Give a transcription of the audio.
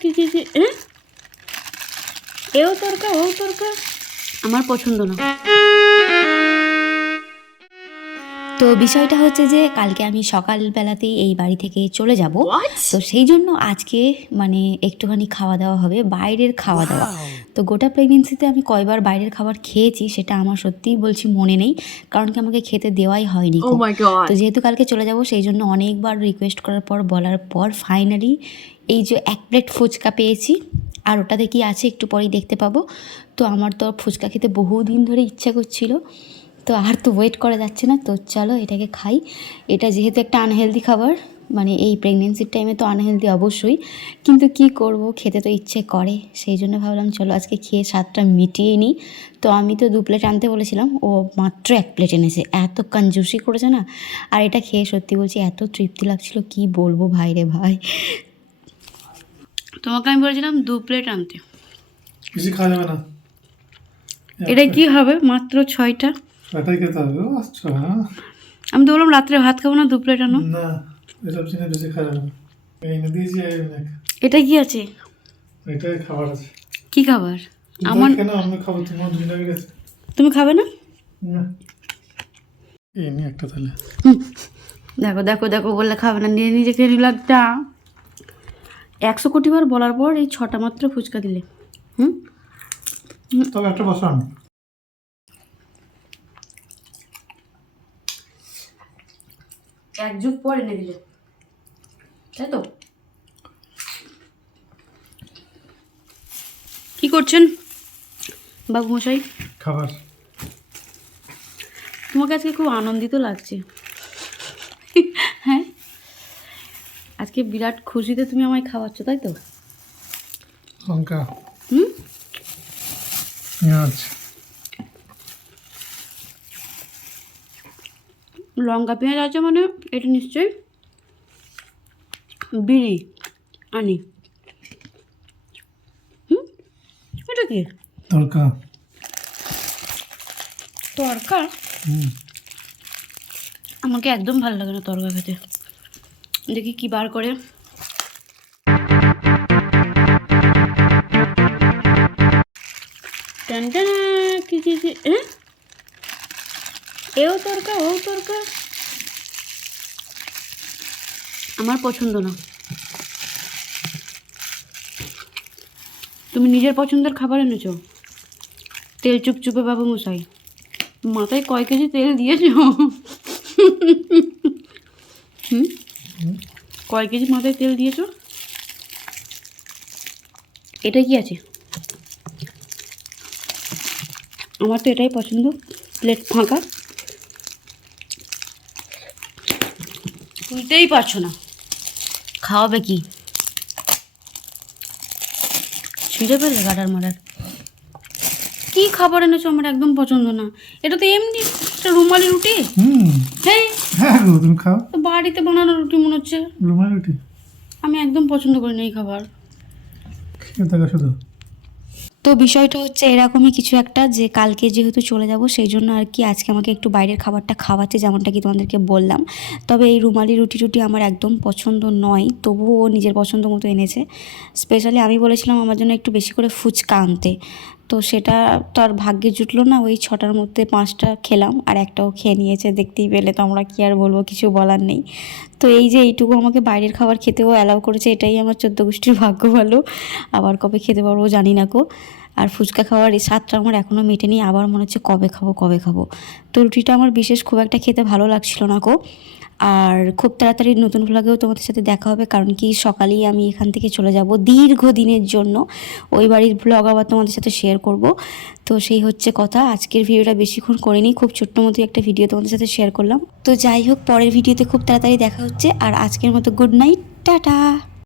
কি কি কি? এও তরকা ও তরকা। আমার পছন্দ না। তো বিষয়টা হচ্ছে যে কালকে আমি সকালবেলাতেই এই বাড়ি থেকে চলে যাব। তো সেই জন্য আজকে মানে একটুখানি খাওয়া দাওয়া হবে বাইরের খাওয়া দাওয়া। তো গোটা প্রেগনেন্সিতে আমি কয়বার বাইরের খাবার খেয়েছি সেটা আমার সত্যিই বলছি মনে নেই কারণ কি আমাকে খেতে দেওয়াই হয়নি গড তো। যেহেতু কালকে চলে যাব সেই জন্য অনেকবার রিকোয়েস্ট করার পর বলার পর ফাইনালি এই যে এক প্লেট ফুচকা পেয়েছি আর ওটাতে কি আছে একটু পরেই দেখতে পাবো। তো আমার তো ফুচকা খেতে বহুদিন ধরে ইচ্ছা করছিল তো আর তো ওয়েট করা যাচ্ছে না। তো চলো এটাকে খাই। এটা যেহেতু একটা আনহেলদি খাবার মানে এই প্রেগনেন্সির টাইমে তো আনহেলদি অবশ্যই কিন্তু কি করব খেতে তো ইচ্ছে করে। সেই জন্য ভাবলাম চলো আজকে খেয়ে স্বাদটা মিটিয়ে নিই। তো আমি তো দু প্লেট আনতে বলেছিলাম ও মাত্র এক প্লেট এনেছে। এত কনজুসি করেছে না? আর এটা খেয়ে সত্যি বলছি এত তৃপ্তি লাগছিল কি বলব ভাই রে ভাই। তোমাকে আমি বলেছিলাম দু প্লেট আনতে। বেশি খাওয়া যাবে না। এটা কি হবে মাত্র ছয়টা? এটাই খেতে হবে ও আচ্ছা হ্যাঁ। আমি তো বললাম রাত্রে ভাত খাব না দু প্লেট আনো। না। এসব জিনিস বেশি এনে দিয়েছি অনেক। এটা কি আছে? এটাই খাবার আছে। কি খাবার? আমার কেন আমি খাব? তোমার দুই লাগে তুমি খাবে না? না। এই নি একটা তাহলে। দেখো দেখো দেখো বললে খাবে না। নিয়ে নিজে খেয়ে নিল একটা। একশো কোটি বার বলার পর এই ছটা মাত্র ফুচকা দিলে। হুম? তবে একটা বসান এক যুগ পর এনে দিলে। তাই তো। কি করছেন বাবু মশাই খাবার। তোমাকে আজকে খুব আনন্দিত লাগছে। হ্যাঁ? আজকে বিরাট খুশিতে তুমি আমায় খাওয়াচ্ছ তাই তো? লঙ্কা। হুম? পেঁয়াজ। লঙ্কা পেঁয়াজ আছে মানে এটা নিশ্চয়ই? বিড়ি আনি। হুম? এটা কি? তড়কা তরকা? আমাকে একদম ভালো লাগে না তরকা খেতে। দেখি কি বার করে। কি কি কি এও তরকা ও তরকা? আমার পছন্দ না। তুমি নিজের পছন্দের খাবার এনেছো? তেল চুপচুপে বাবু মশাই। মাথায় কয় কেজি তেল দিয়েছ? হুম? কয় কেজি মাথায় তেল দিয়েছ? এটা কি আছে? আমার তো এটাই পছন্দ। প্লেট ফাঁকা। বুঝতেই পারছ না। খাওয়াবে কি? ছিঁড়ে ফেলে গাডার মারার। কি খাবার এনেছো আমার একদম পছন্দ না। এটা তো এমনি একটা রুমালি রুটি। হ্যাঁ। হ্যাঁ তুমি খাও। তো বাড়িতে বানানো রুটি মনে হচ্ছে। রুমালি রুটি? আমি একদম পছন্দ করি না এই খাবার। খেয়ে থাকা শুধু। তো বিষয়টা হচ্ছে এরকমই কিছু একটা যে কালকে যেহেতু চলে যাব, সেই জন্য আর কি আজকে আমাকে একটু বাইরের খাবারটা খাওয়াচ্ছে যেমনটা কি তোমাদেরকে বললাম। তবে এই রুমালি রুটি টুটি আমার একদম পছন্দ নয়, তবুও নিজের পছন্দ মতো এনেছে। স্পেশালি আমি বলেছিলাম আমার জন্য একটু বেশি করে ফুচকা আনতে। তো সেটা তো আর ভাগ্যে জুটলো না। ওই ছটার মধ্যে পাঁচটা খেলাম আর একটাও খেয়ে নিয়েছে। দেখতেই পেলে তো আমরা কী আর বলব, কিছু বলার নেই। তো এই যে এইটুকু আমাকে বাইরের খাবার খেতেও অ্যালাউ করেছে, এটাই আমার চোদ্দ গোষ্ঠীর ভাগ্য ভালো। আবার কবে খেতে পারব জানি না কো আর ফুচকা খাওয়ার এই স্বাদটা আমার এখনও মেটেনি, আবার মনে হচ্ছে কবে খাব কবে খাব। তো রুটিটা আমার বিশেষ খুব একটা খেতে ভালো লাগছিল না কো আর খুব তাড়াতাড়ি নতুন ভ্লগেও তোমাদের সাথে দেখা হবে, কারণ কি সকালেই আমি এখান থেকে চলে যাব দীর্ঘ দিনের জন্য। ওই বাড়ির ভ্লগ আবার তোমাদের সাথে শেয়ার করব। তো সেই হচ্ছে কথা, আজকের ভিডিওটা বেশিক্ষণ করিনি খুব ছোট্ট মতো একটা ভিডিও তোমাদের সাথে শেয়ার করলাম। তো যাই হোক, পরের ভিডিওতে খুব তাড়াতাড়ি দেখা হচ্ছে, আর আজকের মতো গুড নাইট টাটা!